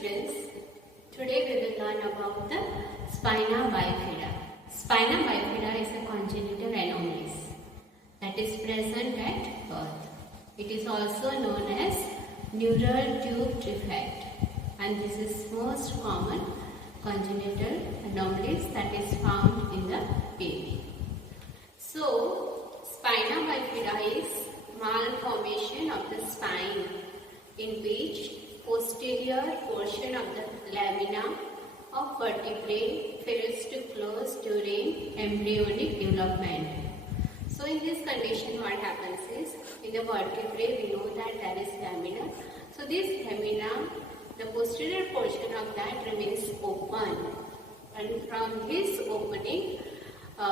students, today we will learn about the spina bifida. Spina bifida is a congenital anomaly that is present at birth. It is also known as neural tube defect, and this is most common congenital anomalies that is found in the baby. So, spina bifida is malformation of the spine in which posterior portion of the lamina of vertebrae fails to close during embryonic development. So in this condition what happens is, in the vertebrae we know that there is lamina. So this lamina, the posterior portion of that remains open, and from this opening the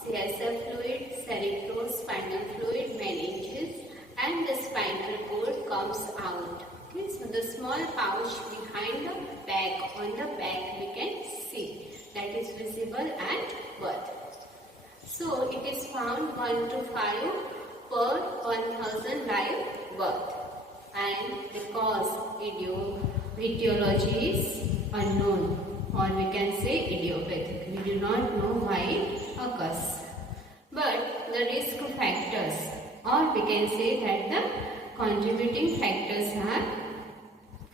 CSF fluid, cerebrospinal fluid, meninges and the spinal cord comes out. Okay, so the small pouch behind the back, on the back we can see, that is visible at birth. So it is found 1 to 5 per 1000 live birth, and the cause etiology is unknown, or we can say idiopathic. We do not know why it occurs. But the risk factors, or we can say that the contributing factors are: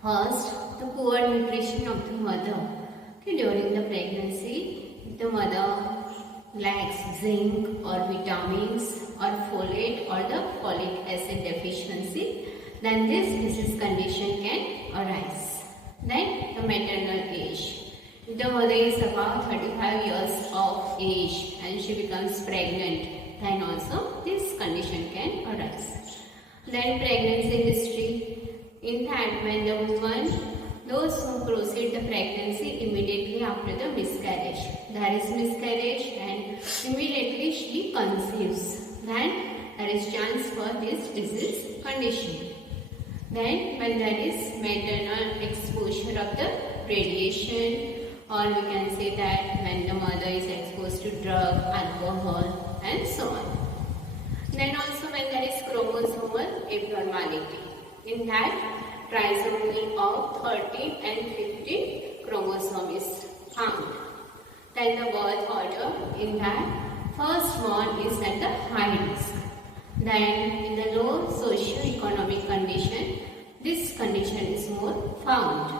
first, the poor nutrition of the mother. Okay, during the pregnancy, if the mother lacks zinc or vitamins or folate or the folic acid deficiency, then this disease condition can arise. Then the maternal age. If the mother is about 35 years of age and she becomes pregnant, then also this condition can arise. Then pregnancy history. In that, when the woman, those who proceed the pregnancy immediately after the miscarriage, there is miscarriage and immediately she conceives, then there is chance for this disease condition. Then when there is maternal exposure of the radiation, or we can say that when the mother is exposed to drug, alcohol and so on. Then also when there is chromosomal abnormality. In that, trisomy of 13 and 15 chromosome is found. Then the birth order. In that, firstborn is at the high risk. Then in the low socio-economic condition, this condition is more found.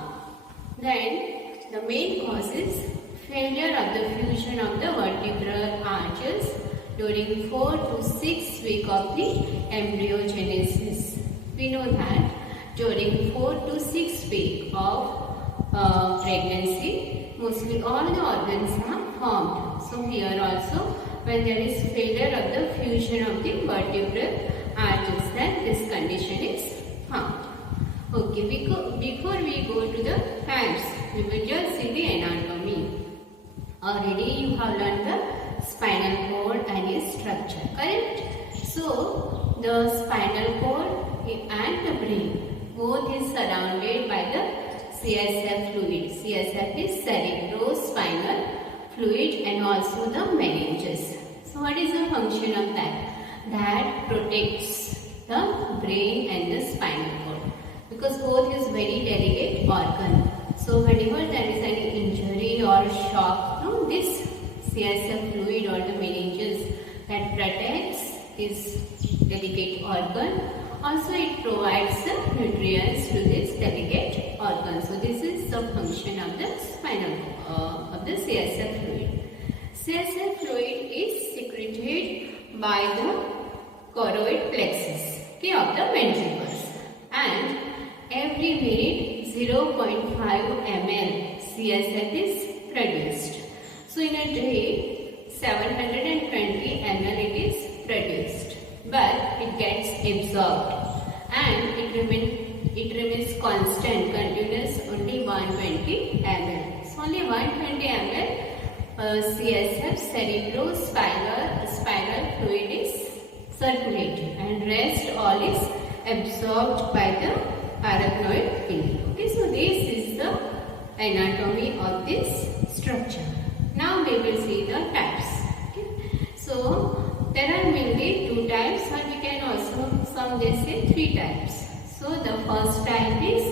Then the main cause is failure of the fusion of the vertebral arches during 4 to 6 weeks of the embryogenesis. We know that during 4 to 6 weeks of pregnancy, mostly all the organs are formed. So here also, when there is failure of the fusion of the vertebral arches, then this condition is found. Okay, before we go to the types, we will just see the anatomy. Already you have learned the spinal cord and its structure, correct? So, the spinal cord and the brain, both is surrounded by the CSF fluid. CSF is cerebrospinal fluid and also the meninges. So what is the function of that? That protects the brain and the spinal cord, because both is very delicate organ. So whenever there is any injury or shock, this CSF fluid or the meninges that protects this delicate organ. Also, it provides the nutrients to this delicate organ. So this is the function of the spinal of the CSF fluid. CSF fluid is secreted by the choroid plexus, okay, of the ventricles, and every minute 0.5 ml CSF is produced. So in a day 720 ml it is produced, but it gets absorbed and it remains constant, continuous, only 120 ml. So only 120 ml CSF cerebrospinal fluid is circulated, and rest all is absorbed by the arachnoid pili. Okay, so this is the anatomy of this structure. Now we will see the types. Okay, so there are mainly 2 types, or we can also some they say 3 types. So the first type is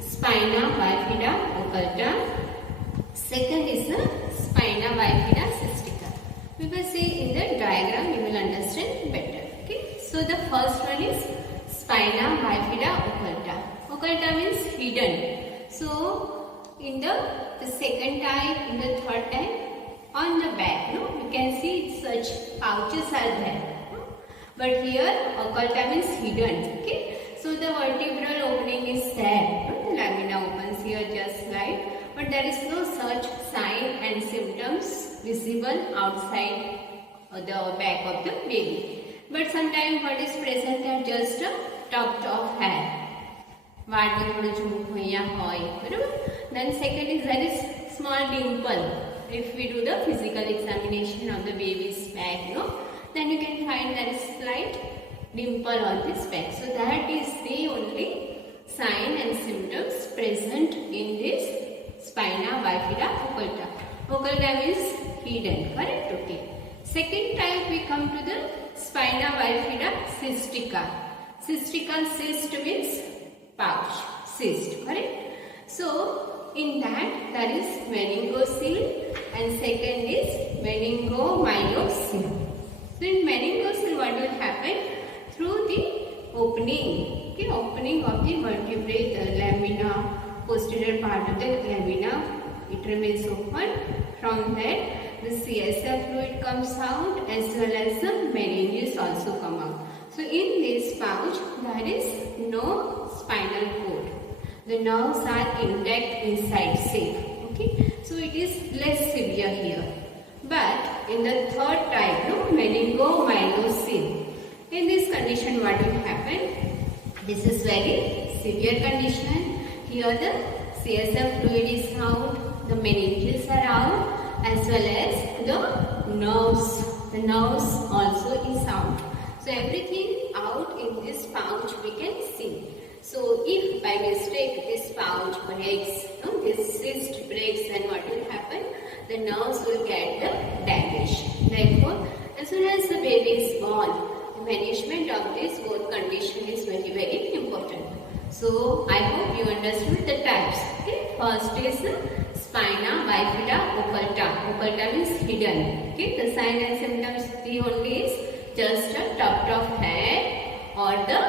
spinal spina bifida occulta. Second is the spina bifida cystica. We will see in the diagram, you will understand better. Okay. So the first one is spina bifida occulta. Occulta means hidden. So in the second type, in the third type, on the back, you can see such pouches are there. But here occulta means hidden. Okay. So the vertebral opening is there. The lamina opens here just like, but there is no such sign and symptoms visible outside the back of the baby. But sometimes what is present are just a tuft of hair. Then second is there is small dimple. If we do the physical examination of the baby's back, then you can find there is slight dimple on this back. So that is the only sign and symptoms present in this spina bifida occulta. Occulta means hidden, correct? Okay. Second type we come to the spina bifida cystica. Cystica, cyst means pouch, cyst, correct? So in that there is meningocele and second is meningomyocele. So in meningocele what will happen? Through the opening, opening of the vertebrae, the lamina, posterior part of the lamina, it remains open. From that, the CSF fluid comes out as well as the meninges also come out. So in this pouch, there is no spinal cord. The nerves are intact inside, safe. Okay, so it is less severe here. But in the third type, meningomyocele. In this condition, what will happen? This is very severe condition. Here the CSF fluid is out, the meninges are out, as well as the nerves. The nerves also is out. So everything out in this pouch we can see. So if by mistake this pouch breaks, this cyst breaks, then what will happen? The nerves will get the damage. Therefore, as soon as the baby is born, management of this both condition is very, very important. So I hope you understood the types. Okay. First is spina bifida occulta. Occulta means hidden. Okay. The sign and symptoms the only is just a tuft of hair or the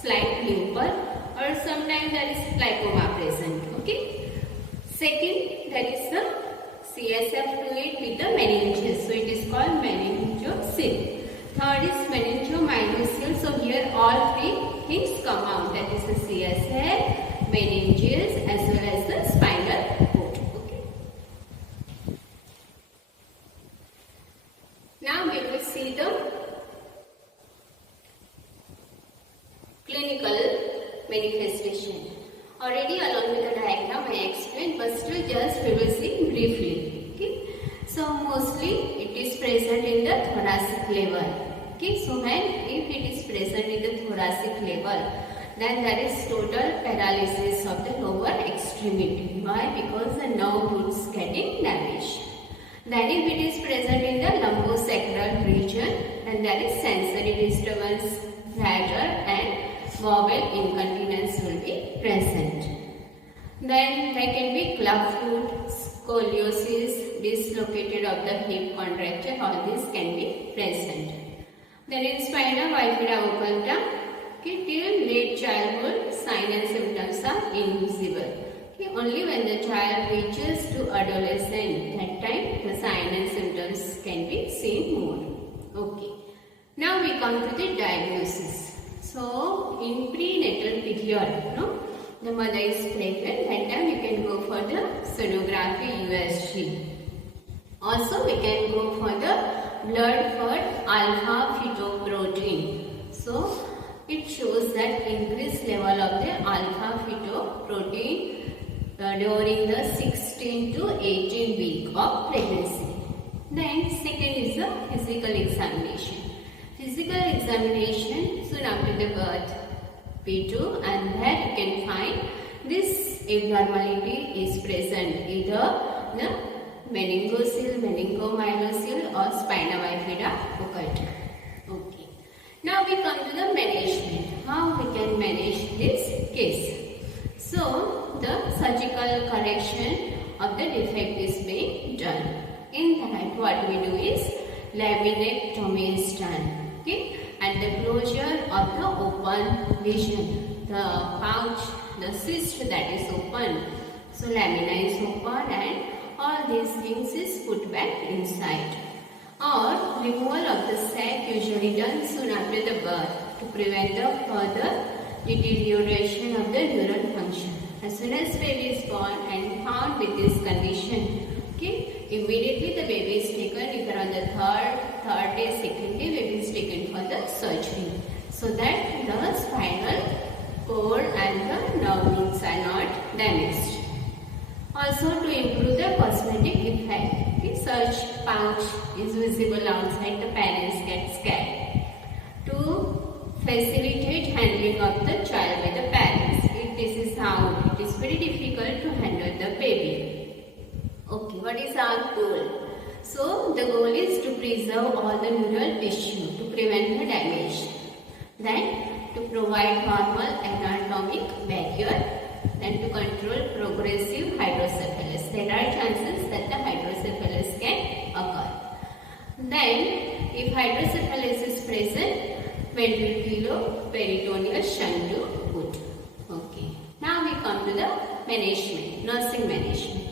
slight dimple, or sometimes there is lipoma present. Okay. Second, there is the CSF fluid with the meninges. So it is called meningocele. Third is meningomyocele. So here all three things come out. That is the CSF, meninges, as well as the spinal cord. Okay. Now we will see the clinical manifestation. Already along with the diagram I explained, but still just we will see briefly. Okay. So mostly it is present in the thoracic level. Okay, so when if it is present in the thoracic level, then there is total paralysis of the lower extremity. Why? Because the nerve roots getting damaged. Then if it is present in the lumbosacral region, then there is sensory disturbance, bladder and bowel incontinence will be present. Then there can be clubfoot, scoliosis, dislocated of the hip contracture, all these can be present. Then in spina bifida occulta, okay, till late childhood, signs and symptoms are invisible. Okay, only when the child reaches to adolescence, that time the signs and symptoms can be seen more. Okay. Now we come to the diagnosis. So in prenatal period, the mother is pregnant, that time you can go for the sonography USG. Also we can go for the blood for alpha fetoprotein. So it shows that increased level of the alpha fetoprotein during the 16 to 18 week of pregnancy. Then second is the physical examination. Physical examination soon after the birth, P2, and there you can find this abnormality is present either the meningocele, meningomyocele or spina bifida occulta. Okay. Now we come to the management. How we can manage this case. So the surgical correction of the defect is being done. In that, what we do is laminectomy is done. Okay, and the closure of the open lesion, the pouch, the cyst that is open. So lamina is open and all these things is put back inside. Or removal of the sac usually done soon after the birth to prevent the further deterioration of the neural function. As soon as baby is born and found with this condition, okay, immediately the baby is taken. If on the third day, second day, baby is taken for the surgery, so that the spinal cord and the nerve roots are not damaged. Also, to improve the cosmetic effect, okay, such pouch is visible outside, the parents get scared. To facilitate handling of the child by the parents, this is how it is very difficult to handle the baby. Okay, what is our goal? So, the goal is to preserve all the neural tissue to prevent the damage. Then, to provide normal anatomic barrier. Then to control progressive hydrocephalus. There are chances that the hydrocephalus can occur. Then, if hydrocephalus is present, ventriculoperitoneal shunt to put. Okay. Now we come to the management, nursing management.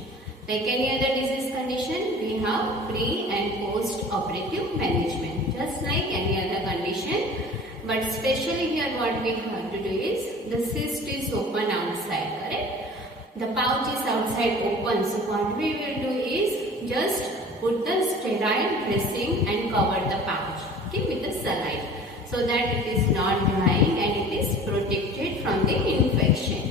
Like any other disease condition, we have pre and post-operative management. Just like any other condition. But especially here what we have to do is, the cyst is open outside, correct? The pouch is outside open. So what we will do is, just put the sterile dressing and cover the pouch, okay, with the saline, so that it is not drying and it is protected from the infection.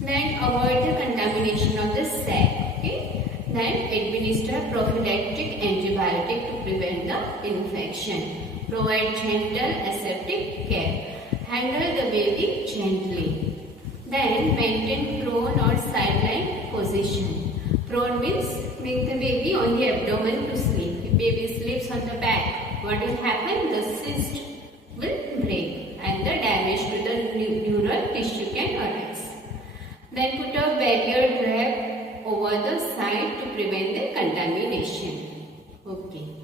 Then avoid the contamination of the sac, okay? Then administer prophylactic antibiotic to prevent the infection. Provide gentle aseptic care. Handle the baby gently. Then maintain prone or sideline position. Prone means make the baby on the abdomen to sleep. If baby sleeps on the back, what will happen? The cyst will break and the damage to the neural tissue can arise. Then put a barrier wrap over the side to prevent the contamination. Okay.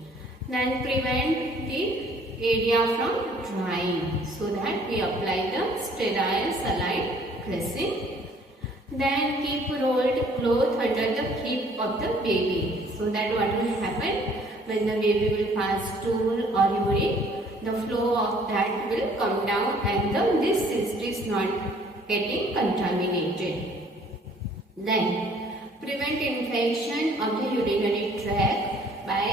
Then prevent the area from drying, so that we apply the sterile saline dressing. Then keep rolled cloth under the hip of the baby, so that what will happen when the baby will pass stool or urine, the flow of that will come down and this cyst is not getting contaminated. Then prevent infection of the urinary tract by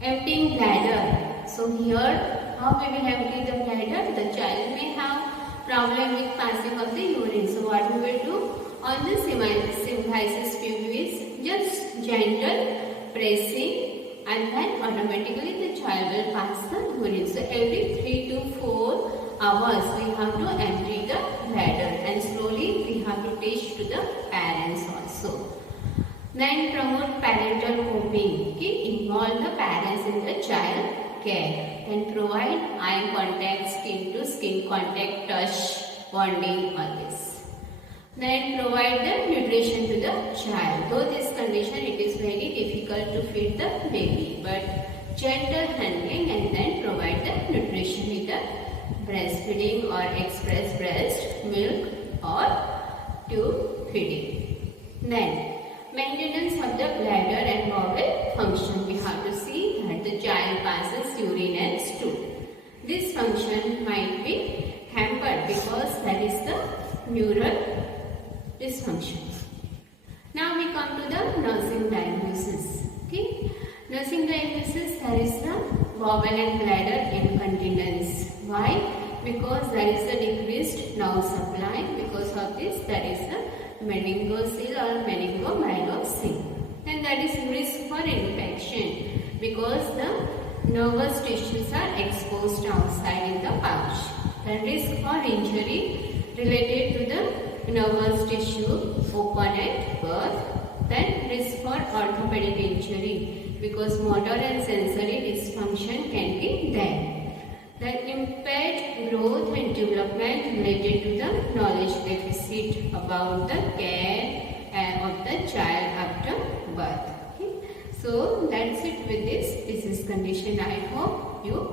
emptying bladder. So here, how we will empty the bladder? The child may have problem with passing of the urine. So what we will do? On the symphysis pubis, just gentle pressing, and then automatically the child will pass the urine. So every 3 to 4 hours we have to empty the bladder, and slowly we have to teach to the parents also. Then promote parental coping, okay? Involve the parents in the child care. Then provide eye contact, skin to skin contact, touch, bonding, all this. Then provide the nutrition to the child. Though this condition, it is very difficult to feed the baby, but gentle handling and then provide the nutrition with the breastfeeding or express breast milk or tube feeding. Then maintenance of the bladder and bowel function. We have to see that the child passes urine and stool. This function might be hampered because there is the neural dysfunction. Now we come to the nursing diagnosis. Okay, nursing diagnosis, there is the bowel and bladder incontinence. Why? Because there is a decreased nerve supply. Because of this, there is the meningocele or meningomyelocele. And that is risk for infection because the nervous tissues are exposed outside in the pouch. The risk for injury related to the nervous tissue open at birth. Then risk for orthopedic injury because motor and sensory dysfunction can be there. The impaired growth and development related to the knowledge deficit opposite about the care of the child after birth. Okay. So that's it with this disease condition. I hope you